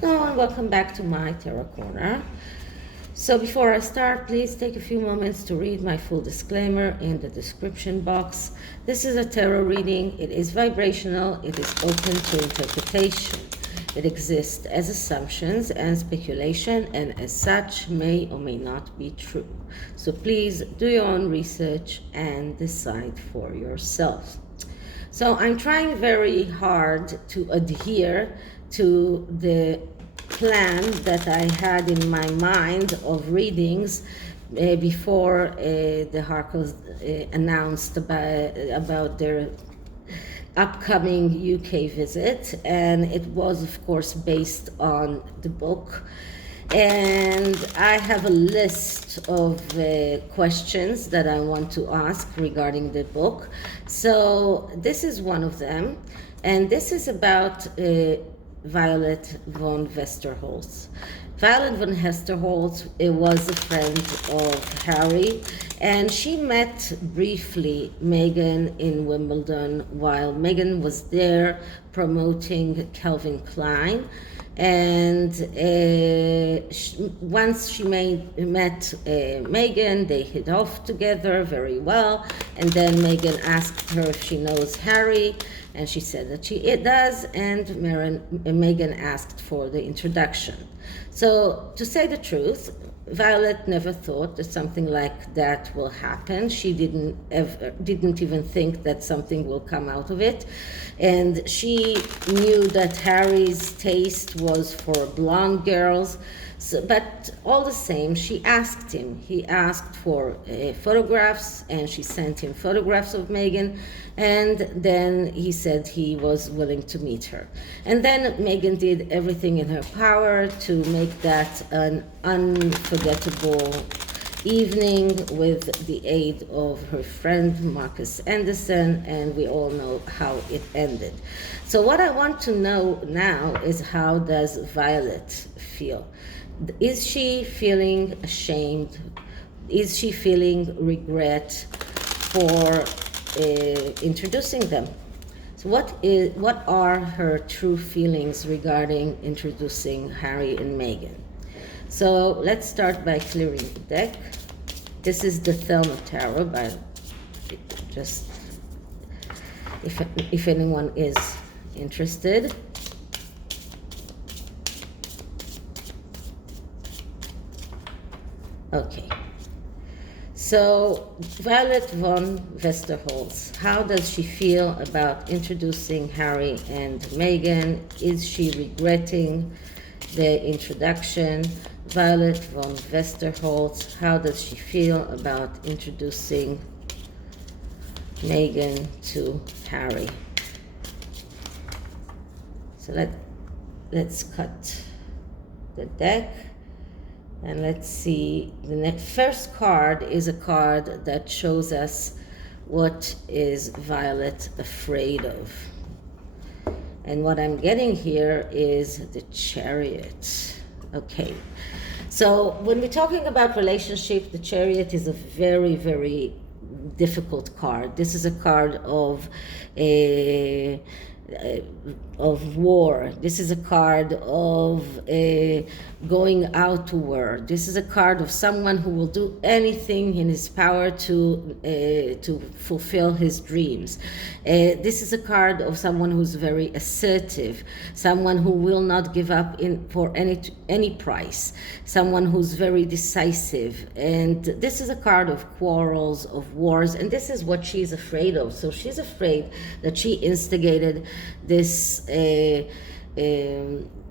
Hello and welcome back to my Tarot Corner. So before I start, please take a few moments to read my full disclaimer in the description box. This is a tarot reading. It is vibrational. It is open to interpretation. It exists as assumptions and speculation, and as such may or may not be true. So please do your own research and decide for yourself. So I'm trying very hard to adhere to the plan that I had in my mind of readings before the Harkles announced about their upcoming UK visit, and it was of course based on the book. And I have a list of questions that I want to ask regarding the book. So this is one of them, and this is about Violet von Westerholtz. Violet von Westerholtz was a friend of Harry, and she met briefly Meghan in Wimbledon while Meghan was there promoting Calvin Klein. And once she met Meghan, they hit off together very well. And then Meghan asked her if she knows Harry, and she said that she does. And Meghan asked for the introduction. So, to say the truth, Violet never thought that something like that will happen. She didn't even think that something will come out of it. And she knew that Harry's taste was for blonde girls. So, but all the same, she asked him. He asked for photographs, and she sent him photographs of Meghan. And then he said he was willing to meet her. And then Meghan did everything in her power to make that an unforgettable evening with the aid of her friend Marcus Anderson, and we all know how it ended. So what I want to know now is, how does Violet feel? Is she feeling ashamed? Is she feeling regret for introducing them? So what are her true feelings regarding introducing Harry and Meghan? So let's start by clearing the deck. This is the THELMA tarot, but just if anyone is interested. Okay. So Violet von Westerholtz, how does she feel about introducing Harry and Meghan? Is she regretting the introduction? Violet von Westerholtz, how does she feel about introducing Meghan to Harry? So let's cut the deck, and let's see. The first card is a card that shows us what is Violet afraid of. And what I'm getting here is the Chariot. Okay. So when we're talking about relationship, the Chariot is a very, very difficult card. This is a card of war. This is a card of going out to war. This is a card of someone who will do anything in his power to fulfill his dreams. This is a card of someone who's very assertive, someone who will not give up for any price, someone who's very decisive. And this is a card of quarrels, of wars, and this is what she's afraid of. So she's afraid that she instigated this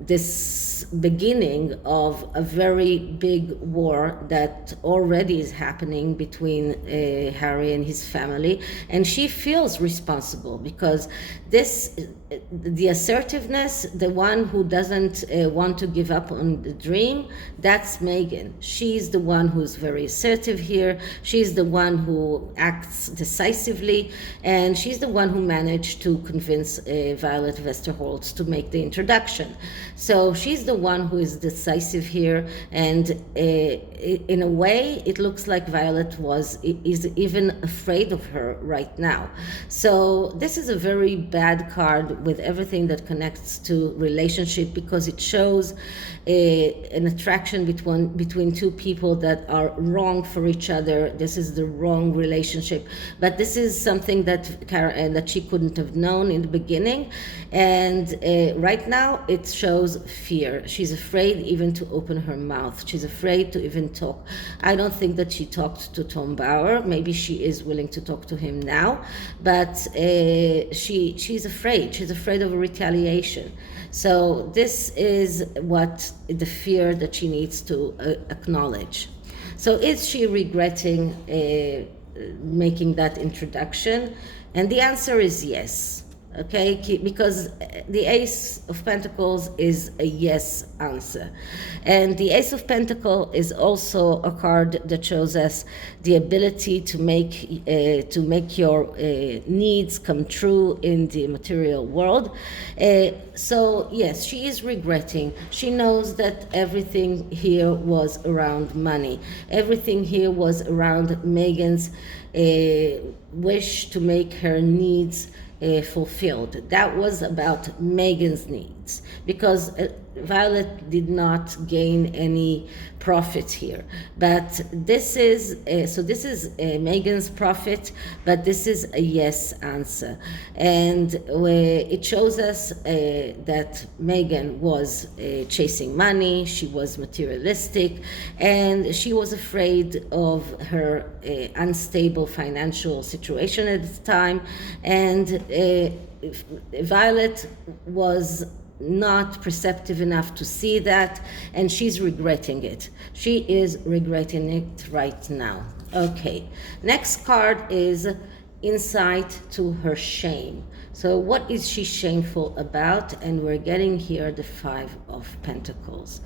this beginning of a very big war that already is happening between Harry and his family, and she feels responsible because the assertiveness, the one who doesn't want to give up on the dream, that's Meghan. She's the one who's very assertive here. She's the one who acts decisively, and she's the one who managed to convince Violet Westerholtz to make the introduction. So she's the one who is decisive here, and in a way it looks like Violet is even afraid of her right now. So this is a very bad card with everything that connects to relationship, because it shows an attraction between two people that are wrong for each other. This is the wrong relationship, but this is something that she couldn't have known in the beginning, and right now it shows fear. She's afraid even to open her mouth. She's afraid to even talk. I don't think that she talked to Tom Bauer. Maybe she is willing to talk to him now, but she's afraid. She's afraid of a retaliation. So this is what the fear that she needs to acknowledge. So is she regretting making that introduction? And the answer is yes. Okay, because the Ace of Pentacles is a yes answer. And the Ace of Pentacles is also a card that shows us the ability to make your needs come true in the material world. So yes, she is regretting. She knows that everything here was around money. Everything here was around Meghan's wish to make her needs fulfilled. That was about Meghan's needs, because Violet did not gain any profit here. But this is Meghan's profit, but this is a yes answer. And it shows us that Meghan was chasing money, she was materialistic, and she was afraid of her unstable financial situation at the time. And Violet was not perceptive enough to see that, and she's regretting it. She is regretting it right now. Okay, next card is insight to her shame. So what is she shameful about? And we're getting here the Five of Pentacles.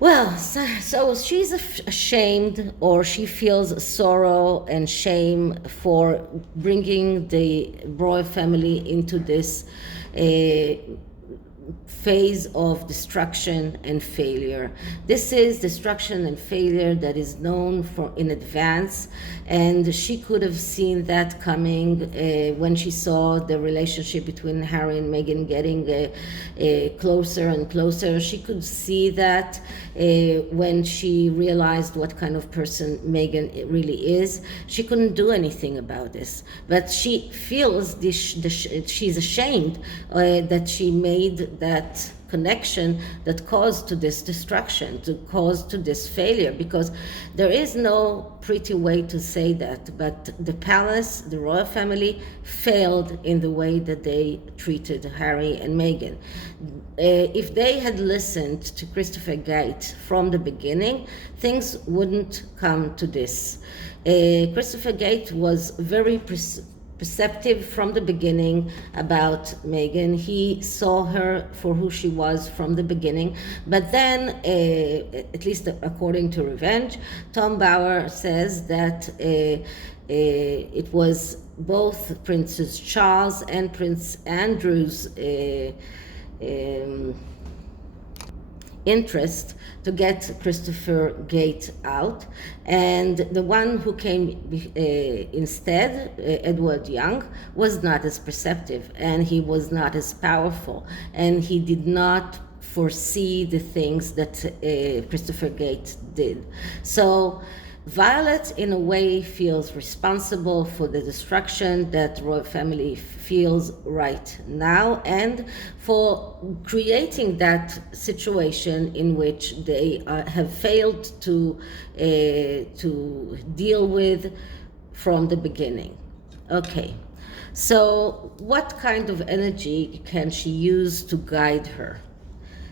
Well, so she's ashamed, or she feels sorrow and shame for bringing the royal family into this phase of destruction and failure. This is destruction and failure that is known for in advance, and she could have seen that coming when she saw the relationship between Harry and Meghan getting closer and closer. She could see that when she realized what kind of person Meghan really is. She couldn't do anything about this, but she feels she's ashamed that she made that connection that caused to this destruction, to cause to this failure, because there is no pretty way to say that, but the palace, the royal family, failed in the way that they treated Harry and Meghan. If they had listened to Christopher Gate from the beginning, things wouldn't come to this. Christopher Gate was very perceptive from the beginning about Meghan. He saw her for who she was from the beginning, but then, at least according to Revenge, Tom Bauer says that it was both Princess Charles and Prince Andrew's interest to get Christopher Gate out, and the one who came instead, Edward Young, was not as perceptive, and he was not as powerful, and he did not foresee the things that Christopher Gate did. So Violet, in a way, feels responsible for the destruction that royal family feels right now, and for creating that situation in which they have failed to deal with from the beginning. Okay, so what kind of energy can she use to guide her?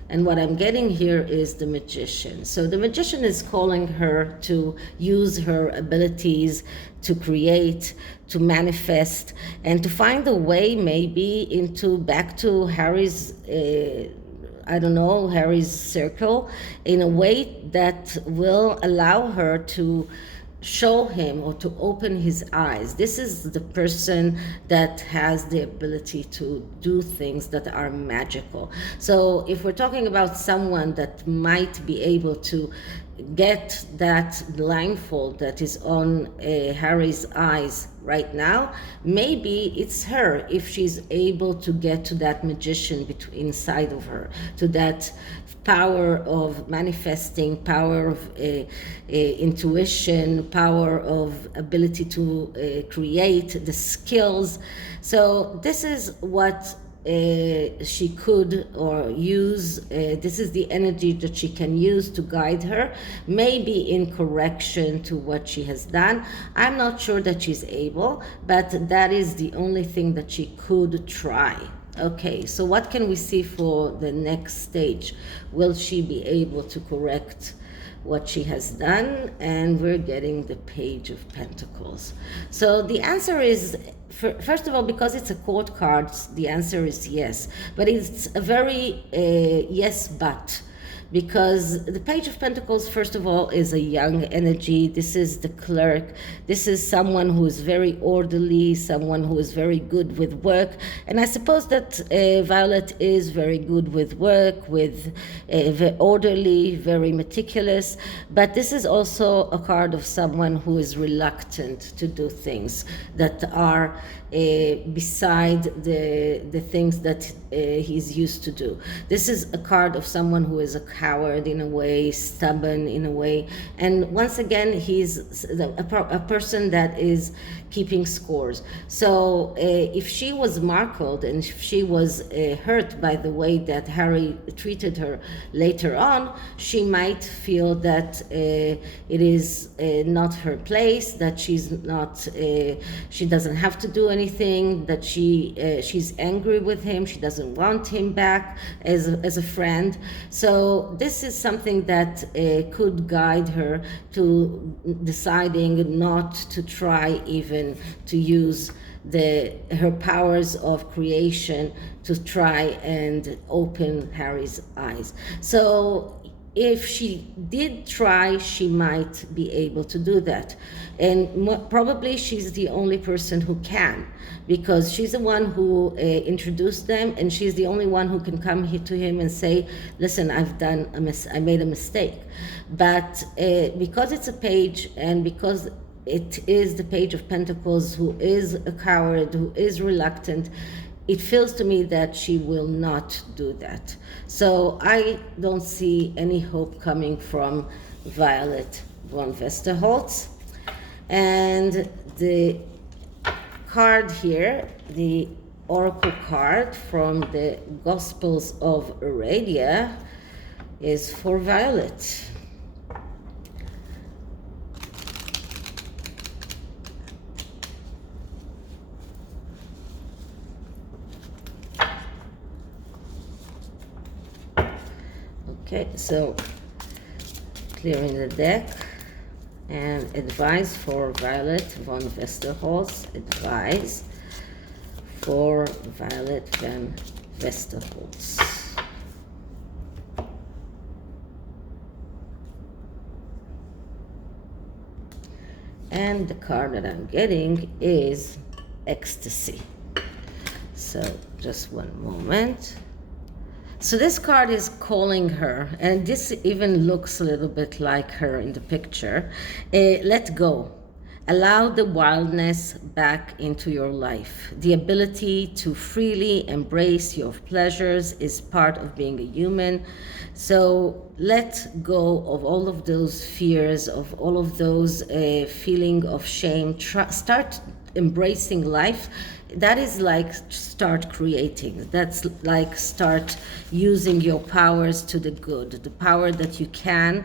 And what I'm getting here is the Magician. So the Magician is calling her to use her abilities to create, to manifest, and to find a way maybe back to Harry's, Harry's circle, in a way that will allow her to show him or to open his eyes. This is the person that has the ability to do things that are magical. So if we're talking about someone that might be able to get that blindfold that is on Harry's eyes right now, maybe it's her, if she's able to get to that magician inside of her, to that power of manifesting, power of intuition, power of ability to create, the skills. So this is what she could or use. This is the energy that she can use to guide her, maybe in correction to what she has done. I'm not sure that she's able, but that is the only thing that she could try. Okay, so what can we see for the next stage? Will she be able to correct what she has done? And we're getting the Page of Pentacles. So the answer is, first of all, because it's a court card, the answer is yes. But it's a very yes, but. Because the Page of Pentacles, first of all, is a young energy. This is the clerk. This is someone who is very orderly, someone who is very good with work. And I suppose that Violet is very good with work, with orderly, very meticulous. But this is also a card of someone who is reluctant to do things that are beside the things that he's used to do. This is a card of someone who is a coward in a way, stubborn in a way, and once again he's a person that is keeping scores. So if she was markled and if she was hurt by the way that Harry treated her later on, she might feel that it is not her place, that she's not, she doesn't have to do anything, that she's angry with him, she doesn't want him back as a friend. So this is something that could guide her to deciding not to try even to use her powers of creation to try and open Harry's eyes. So if she did try, she might be able to do that. And probably she's the only person who can, because she's the one who introduced them, and she's the only one who can come to him and say, listen, I made a mistake. But because it's a page, and because it is the Page of Pentacles, who is a coward, who is reluctant, it feels to me that she will not do that. So I don't see any hope coming from Violet von Westerholtz. And the card here, the Oracle card from the Gospels of ARADIA, is for Violet. Okay, so clearing the deck, and advice for Violet von Westerholtz. Advice for Violet von Westerholtz. And the card that I'm getting is Ecstasy. So just one moment. So this card is calling her, and this even looks a little bit like her in the picture. Let go. Allow the wildness back into your life. The ability to freely embrace your pleasures is part of being a human. So let go of all of those fears, of all of those feeling of shame. Start embracing life. That is like start creating. That's like start using your powers to the good, the power that you can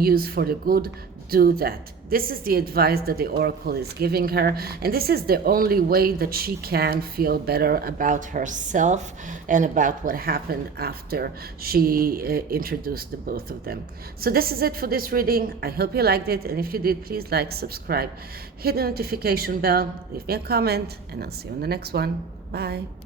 use for the good. Do that. This is the advice that the Oracle is giving her, and this is the only way that she can feel better about herself and about what happened after she introduced the both of them. So this is it for this reading. I hope you liked it, and if you did, please like, subscribe, hit the notification bell, leave me a comment, and I'll see you on the next one. Bye.